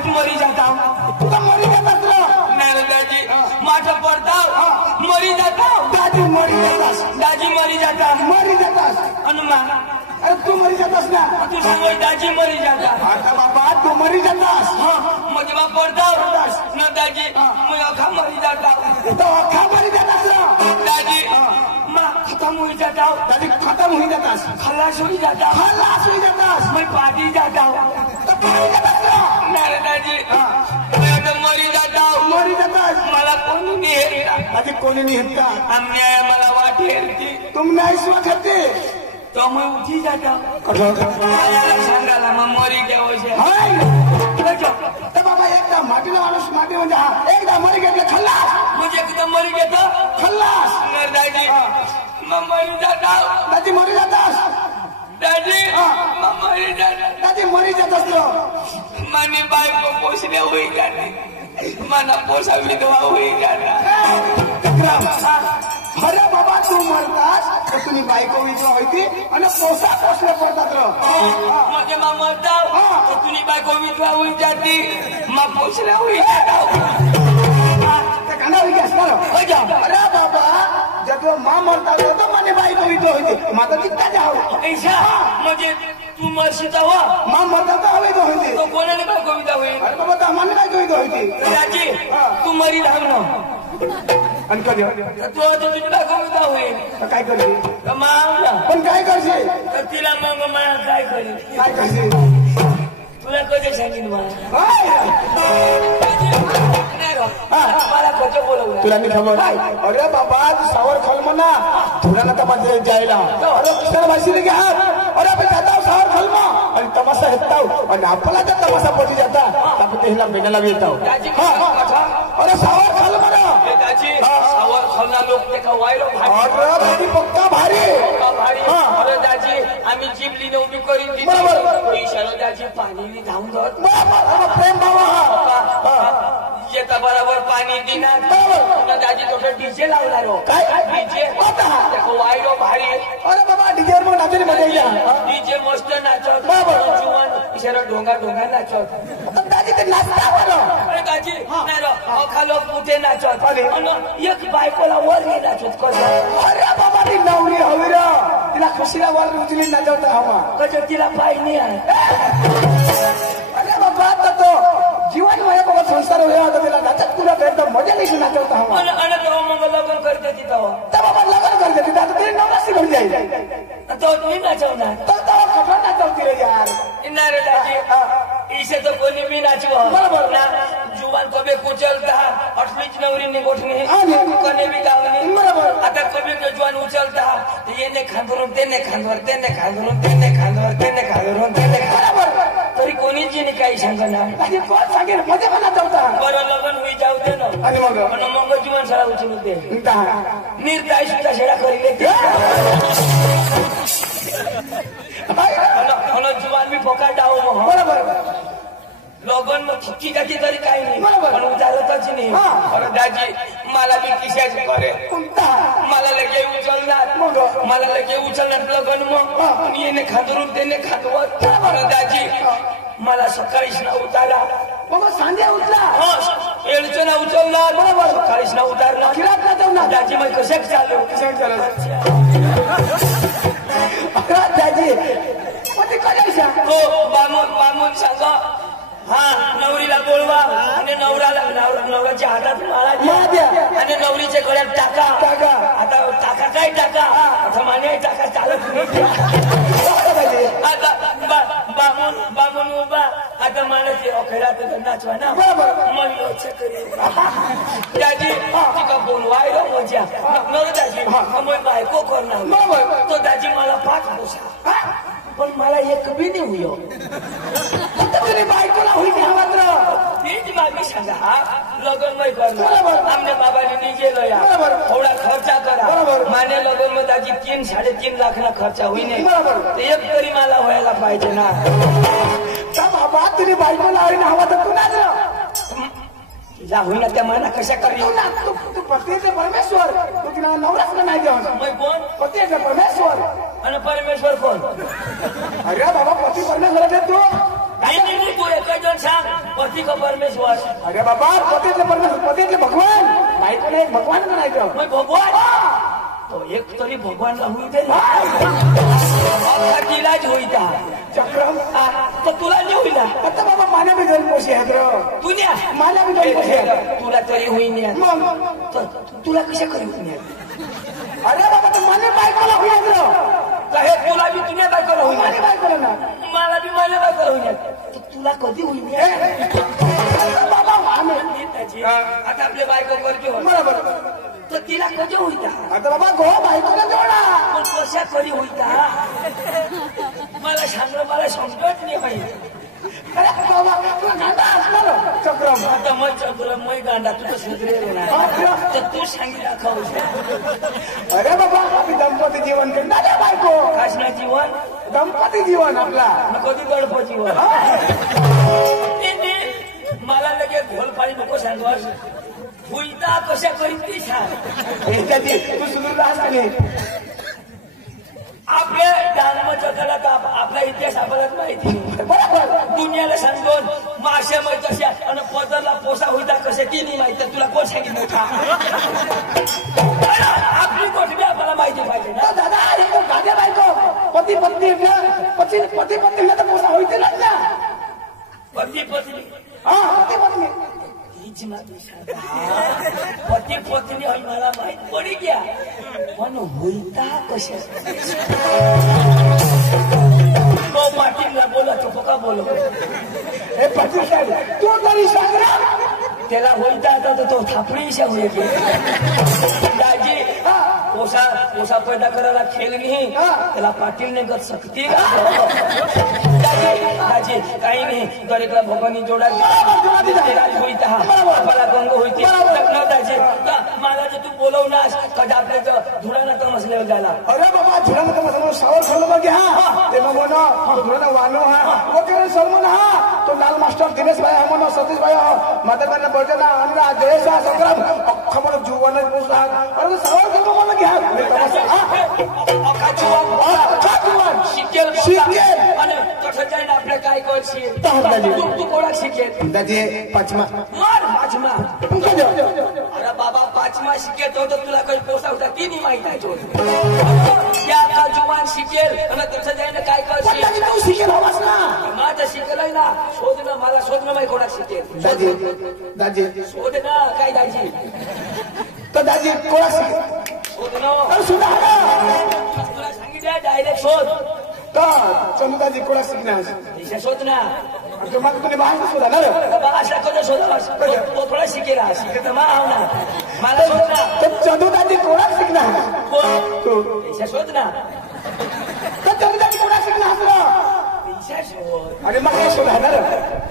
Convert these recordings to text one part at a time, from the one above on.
पाठ मरी जाता तू तो मरी जातास रे नाही दाजी माझं पडताव मरी जाता दादी मरी जातास दाजी मरी जाता अनुमान अरे तू मरी जातास ना तू सांग दाजी मरी जाता आता बाबा तू मरी जातास मग मग पडताव ना दाजी मग अखा मरी जाता तो अख्खा मरी जातास रे दाजी मग खतम होई जाता दादी खत्म होई जातास खलास होई जाता खलास होई जातास मैं पार्टी जाता तो मरी जातास रे नाही दाजी मैं आता मरी जाता मला कोणी नाही हेरता दादी कोणी नाही हेरता अन्याय मला वाट हेरती तुम नाही स्वखते तो मैं उठी जाता सांगायला मग मरी घ्यावं हाय तर बाबा एकदा मातीला माणूस माती म्हणजे हा एकदा मरी घेतलं खल्लास म्हणजे एकदम मरी घेतो खल्लास दाजी मग मरी जाता दादी मरी जातास दाजी मग मरी जाता दादी मरी जातास रे मनी बायको पोसणे होई का नाही मला पोसा विधवा होई का अरे बाबा तू मरतास तर तुम्ही बायको विधवा होती आणि पोसा पोसले पडतात म्हणजे मग मरता तर तुम्ही बायको विधवा होई जाती मग पोसण्या होई कांदा विकी असणार अरे बाबा जब माँ मरता तो माने बायको विधवा होती माझा चित्ता जावं ऐसा म्हणजे तू मरशील हवा माँ मरता तो हवे तो होती तो कोणाने बायको विधवा होईल अरे बाबा तर आम्हाला बायको विधवा होती दाजी तू मरी धावणं आणि कधी तू आता तुझी बायको विधवा होईल काय करते तर मावला पण काय करशील तर तिला मग मला काय करेल काय करशील तुला कधी सांगेन मला मला खोटं बोलवलं तुला मी खबर अरे बाबा तू सावर खल म्हणा थोडा ना तमाशा जायला अरे कृष्ण भाषी घ्या अरे आपण जाता सावर खल आणि तमाशा येताव आणि आपला जर तमाशा पटी जाता आपण त्याला बेनाला येताव अरे सावर खल म्हणा सावर खलना लोक ते का वायरो अरे पक्का भारी अरे दाजी आम्ही जिबलीने उभी करीन दिली दाजी पाणी धावून जात प्रेम बाबा येता बरोबर पाणी दिना दाजी थोडं डीजे लावणार काय डीजे वायरो भारी अरे बाबा डीजे मग नाचली मजा डीजे मस्त नाचत जुवान इशारा ढोंगा ढोंगा नाचत दाजी ते नाचता बरं अरे दाजी नाही अखालो पुते नाचत एक बायकोला वर नाही नाचत कसं अरे बाबा ती नवरी हवी रा तिला खुशीला वर उचली नाचवता हवा कसं तिला पाय नाही आहे अरे बाबा तो जीवन माझ्या बाबा संसार होया होता तिला नाचत तुला भेटतो मजा नाही नाचवता हवा आणि तो मग लग्न करते तिथं तर बाबा लग्न करते तिथं आता तरी नवराशी घरी जाईल तो तुम्ही नाचवणार तर खबर नाचवती रे यार नाही रे दाजी इसे तो कोणी मी नाचव बरोबर ना जुवान कभी उचलता अठलीच नवरी गोठणे कोणी बी गावणे बरोबर आता कभी जुवान उचलता येणे खांदरून त्याने खांदवर त्याने खांदरून त्याने खांदवर त्याने खांदरून त्याने बरोबर तरी कोणीच नाही काही सांगणार आणि कोण सांगेल मध्ये पण नाचवता बरं लग्न होई जाऊ दे ना आणि मग पण मग जीवन सळा उचलू दे निर्दय सुद्धा शेळा करील जुवान मी फोकाट आहो मग बरोबर लोगन मग ठिक्की जाती तरी काही नाही बरोबर. पण उचालतच नाही अरे दाजी मला बी किशाची करे मला लगे उचलणार मला लगे उचलणार लगन मग येणे खांदरून त्याने खांदवत अरे दाजी मला सकाळीच ना उतारा बाबा सांध्या उचला एडचं ना उचलणार बरोबर सकाळीच ना उतारणार किरात ना जाऊ ना दाजी मग कशाक चालू दाजी पण ते कशाला हो बामून सांगा हा नवरीला बोलवा आणि नवऱ्याच्या हातात माळा आणि नवरीच्या गळ्यात टाका आता टाका काय टाका आता माने टाका चालत नाही आता बामून उभा आता मला ते अखेरात नाचवा ना मन दाजी तिका बोलवायला मजा नवरा दाजी मग बायको करणार तो दाजी मला पाच बसा पण मला एक बी नाही होईल बायकोला होईल मात्र तीच मागे सांगा लगन नाही करणार आमच्या बाबाने निजे लया थोडा खर्चा करा माने लगन मध्ये दाजी 3-3.5 लाख ना खर्चा होईने एक तरी मला व्हायला पाहिजे ना बाबा तुम्ही बायकोला होईन हवा तर तू नाच जा होईना त्या मना कशा करी तू पतीचे परमेश्वर तू तिला नवराच नाही घेऊन मग कोण पतीचे परमेश्वर आणि परमेश्वर कोण अरे बाबा पती परमेश्वर तू तू एक जण सांग पती का परमेश्वर. अरे बाबा पतीतले परमेश्वर पतीतले भगवान बायको नाही भगवान म्हणायचं. मग भगवान तो एक तरी भगवानला होई दे ना. तिलाच होईता चक्रम तर तुला नाही होईना. आता बाबा माना बी दोन पोशी आहेत रो. तुला माना बी दोन पोशी आहेत. तुला तरी होईन मग तुला कशा करीत नाही. अरे बाबा तर माने बायकोला होईन रो. हे तुला बी तुझ्या बायकोला होईन. माने बायकोला ना मला बी माझ्या बायकोला होईन. तुला कधी होईन बाबा आता आपल्या बायको करते बरोबर. तर तिला कधी होईता. आता बाबा गो बायकोला जोडा. पण कशा कधी होईता मला सांगलं. मला समजत नाही माहिती. अरे बाबा तुला गांडा असणार चक्रम. आता मग चक्र मग गांडा तू कसं तर तू सांगितलं खाऊ. अरे बाबा आम्ही दंपती जीवन करणार आहे बायको. काशना जीवन दंपती जीवन आपला कधी गडप जीवन. मला लगेच घोलपाळी नको सांगवास. भुईता कशा करीत ती सांग. तू सुंदर असते. आपल्या धर्म जगाला आपला इतिहास आपल्याला माहिती बरोबर. दुनियाला सांगतो मासे माहित अशा आणि पदरला पोसा होईता कसे ती नाही माहिती. तुला कोण सांगितलं का. आपली गोष्टी आपल्याला माहिती पाहिजे ना. दादा गाद्या बायको पती पत्नी पती पत्नी तर पोसा होईते ना. पती पत्नी हा पती पत्नी पती पत्नी मला माहित पडी गया. पण होईता कशा तो पाटीलला बोला तो का बोल. हे पाटील साहेब तू तरी सांग ना. त्याला होईता आता तर तो थापडीशा होईल. दाजी पोसा पैदा करायला खेळ नाही. त्याला पाटील नाही कर सकती. दाजी काही नाही दरेकला भगवानी जोडा होईता आपला गंग होईते. दाजी मला जे तू बोलवणार कधी आपल्या धुळाला तमसल्यावर झाला. अरे बाबा धुळाला तमसल्यावर सावर खाल्लं मग हा ते मग म्हणा धुळाला वानो हा वगैरे सलमान हा तो लाल मास्टर दिनेश भाई हा म्हणा सतीश भाई हा माता बर्जना अनुराग जयेश हा संग्राम अख्खा म्हणा जुवान अरे सावर खाल्लं मला घ्या. शिकेल आणि कसं जाईल आपल्या काय करशील. तू कोणा शिकेल. दादी पाचमा पाचमा. अरे बाबा पाचमा शिकेल होतं तुला काही पोसा होता ती नाही माहित आहे. त्या का जुवान शिकेल आणि तसं जाईल काय करशील. तू शिकेल हवास ना. माझं शिकेल आहे ना. शोधणं मला शोधणं माहिती कोणा शिकेल. दादी शोध ना काय दाजी. तर दादी कोणा शिकेल शोधणं सुद्धा तुला सांगितलं डायरेक्ट शोध. का चंदाजी कोणा शिकणार शोध ना. मग तुम्ही बाहेर शोधा ना अशा कधी शोधा तो थोडा शिकेला शिकत माव ना. मला शोध ना. तर चंदूदाजी कोणा शिकणार शोध ना. तर चंदूदाजी कोणा शिकणार शोध. अरे मग काय शोधणार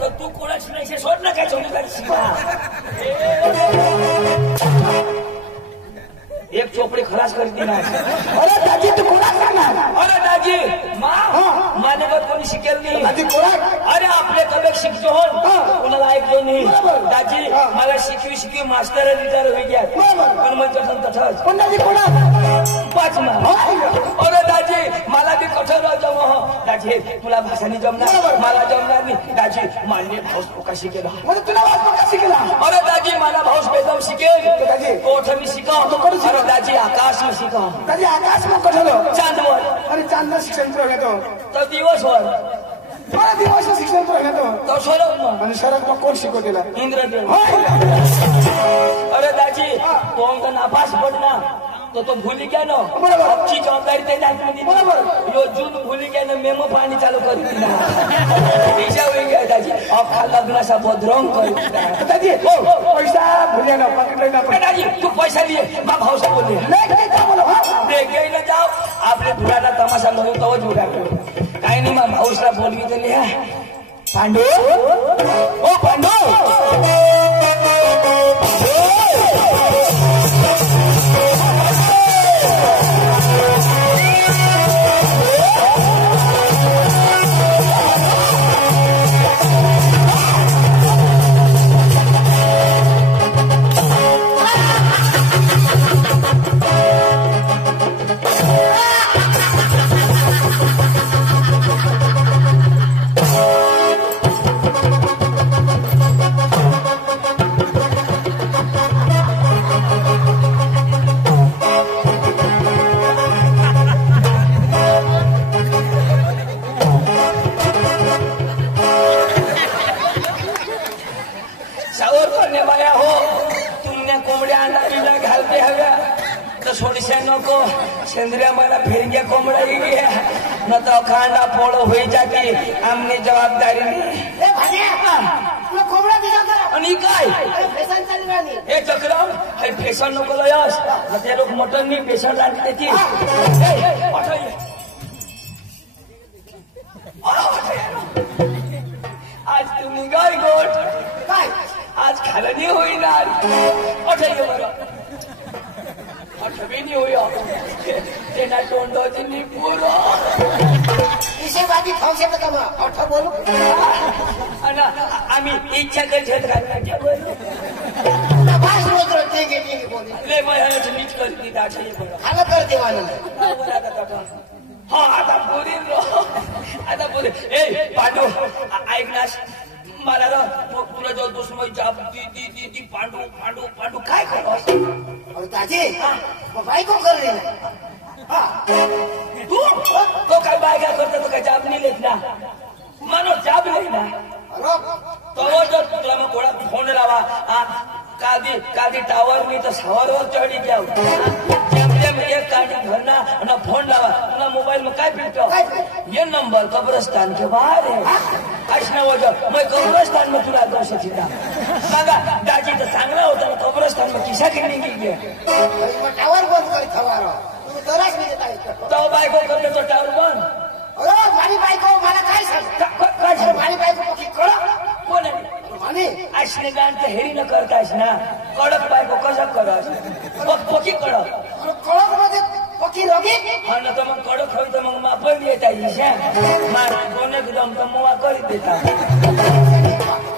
तर तू कोणाच नाही शोध ना काय चंदूदाजी शिकणार. एक चोपडी खलास करते ना. अरे दाजी तू कोणा सांगणार. अरे दाजी मानेवर कोणी शिकेल नाही. दाजी कोणा अरे आपले कवे शिकतो कोणाला ऐकतो नाही. दाजी मला शिकवी मास्टर रिटायर होई गया पण मग तसंच पण दाजी कोणा पाचमा. अरे दाजी मला बी कठोर जम. दाजी तुला भाषानी जमणार मला जमणार नाही. दाजी मान्य भाऊस पोका शिकेला. तुला पोका शिकेला. अरे दाजी मला भाऊस बेदम शिकेल. दाजी कोठ मी शिकाव. अरे दाजी आकाश में शिकाव. दाजी आकाश में कठोर चांदवर. अरे चांद शिक्षण घेतो तो दिवसभर मला दिवस शिक्षण घेतो तो सोडव मग. आणि शरद मग कोण शिकवतेला इंद्रदेव. अरे दाजी तो अंक नापास पड ना तो भूली गया ना. अख्खी जबाबदारी ते बरोबर यो जून भूली गया ना. मेमो पाणी चालू करू दिला. दाजी अख्खा लग्नाचा बदरंग करू. दाजी पैसा भूल्या ना पकडले ना. दाजी तू पैसा लिए मा भाऊसा बोलले ना जाओ आपल्या धुळाला तमाशा म्हणून तवच उड्या करू. काही नाही मा भाऊसला बोलगी तर लिहा. पांडू ओ पांडू कोंबड्या अंडा बिंडा घालते हव्या तर सोडशा नको सेंद्रिय मला फिरग्या कोंबड्या गेली न तर खांडा पोळ होई जाते आमने जबाबदारी आणि काय हे चक्रम हे फेसन नको लयस ते लोक मटन मी फेसन राहते त्याची आज तुम्ही गाय गोट काय आज खालनी होईनार अठय बरं अठबी होय तेना तोंडाची नी पुरो विषयवादी खाऊ शकत का अठ बोलू आणि आम्ही इच्छा करत राहणार भाष रोज रोज ते बोले ले मला नीट करती दाठे बरं खाला करते वाला हा आता बोली ए पांडू ऐक ना मला ना तुला जो दुश्मन जाब दी पांडू पांडू पांडू काय करतो दाजी बायको कर रे तू तो काय बायका करतो तो काय जाब नाही लेत ना मानो जाब नाही ना तो जो तुला मग थोडा फोन लावा कादी टावर मी तर सावरवर चढी जाऊ जेम एक काडी घरना ना फोन लावा ना मोबाइल में काय फिरतो ये नंबर कब्रस्तान के बाहर है अशना वजह मैं कब्रस्तान में तुला दो सीधा सांगा दाजी तर चांगला होता कब्रस्तान में किसा किनी गेली टावर बंद कर थवारो तुम्ही तरास मी देताय तो बायको करतो तो टावर बंद अरे माझी बायको मला काय सांग काय माझी बायको पकी कळ कोण आहे माने अशने गाण तर हेरी न करतायस ना कडक बायको कसं करस पकी कडक कळक मध्ये पकी रोगी हा ना तर मग कडक होई तर मग मापण येत आहे मार कोण एकदम तर मुवा करीत देता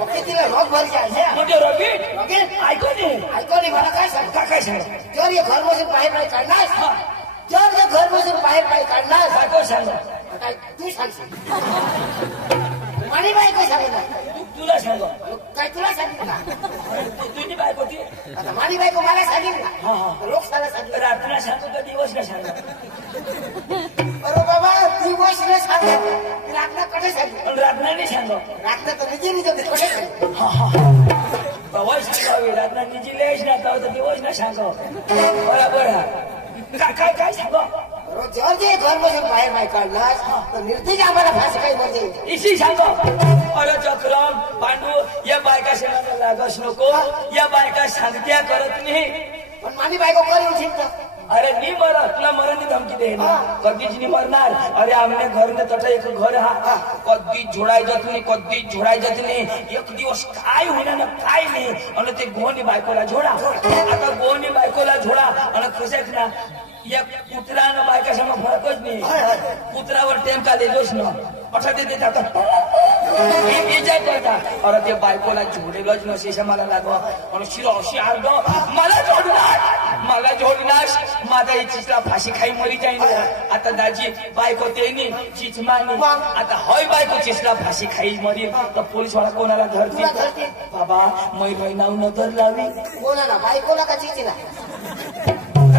पकी तिला रोग भर जायचे म्हणजे रोगी ऐको नाही मला काय सांग काय सांग जर हे घर बसून बाहेर नाही काढणार जर हे घर बसून बाहेर नाही काढणार बायको सांग काय तू सांगशील माझी बायको सांगितलं तुला सांग काय तुला सांगितलं तुझी बायको ती आता माझी बायको मला सांगितलं लोक सांगा सांगितलं रात्र सांगतो का दिवस न सांग अरे बाबा दिवस न सांग रात्र कडे सांगितलं रात्राने सांग रात्र तर निजे कडे सांगितलं सांगावी रात्र निजी लेश ना तर दिवस न सांग बरोबर काय सांग जर जे घर बसून बाहेर नाही काढणार तर निर्देश आम्हाला फाशी काही म्हणजे इसी सांगो अरे चक्रम पांडू या बायका शेणाला लागस नको या बायका सांगत्या करत नाही पण माझी बायको करून शिकत अरे नी मरा तुला मरण धमकी दे कधीच नाही मरणार अरे आमने घर ने तटा एक घर हा कधी जोडाय जात नाही एक दिवस काय होईना ना काय नाही आणि ते गोनी बायकोला जोडा आता गोनी बायकोला जोडा आणि कशाक ना या कुत्र्यानं बायका समोर फरकच नाही कुत्र्यावर टेमका देतोच ना अठा देते करता अरे ते बायकोला जोडेलच नसे मला लागवा आणि शिरो अशी आर्ग मला जोडणार माझा इच्छितला फाशी खाई मरी जाईन आता दाजी बायको ते नाही चिच मानी आता हय बायको चिसला फाशी खाई मरी तर पोलीस वाला कोणाला धरते बाबा मै नाव नजर लावी कोणाला बायकोला का चिचीला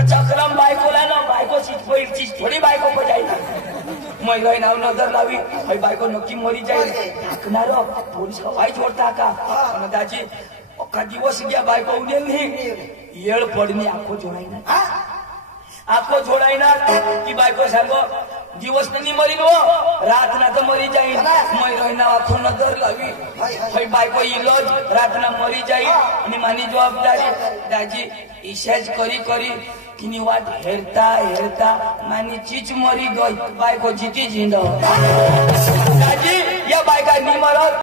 चक्रम बायकोला ना बायको चीज थोडी बायको को जाईल महिला नाव नजर लावी हय बायको नक्की मरी जाईल टाकणार पोलीस हवाई जोडता का दाजी अख्खा दिवस गया बायको उडेल नाही येळ पडणी आखो जोडायना ती बायको सांगो दिवस नाही मरी नो रात ना तर मरी जाईल महिला नाव आखो नजर लावी हय बायको इलोज रात ना मरी जाईल आणि मानी जबाबदारी दाजी इशाज करी किनी वाट हेरता मानी चीच मरी गई बायको जिती जिंद दाजी या बायका नि मरत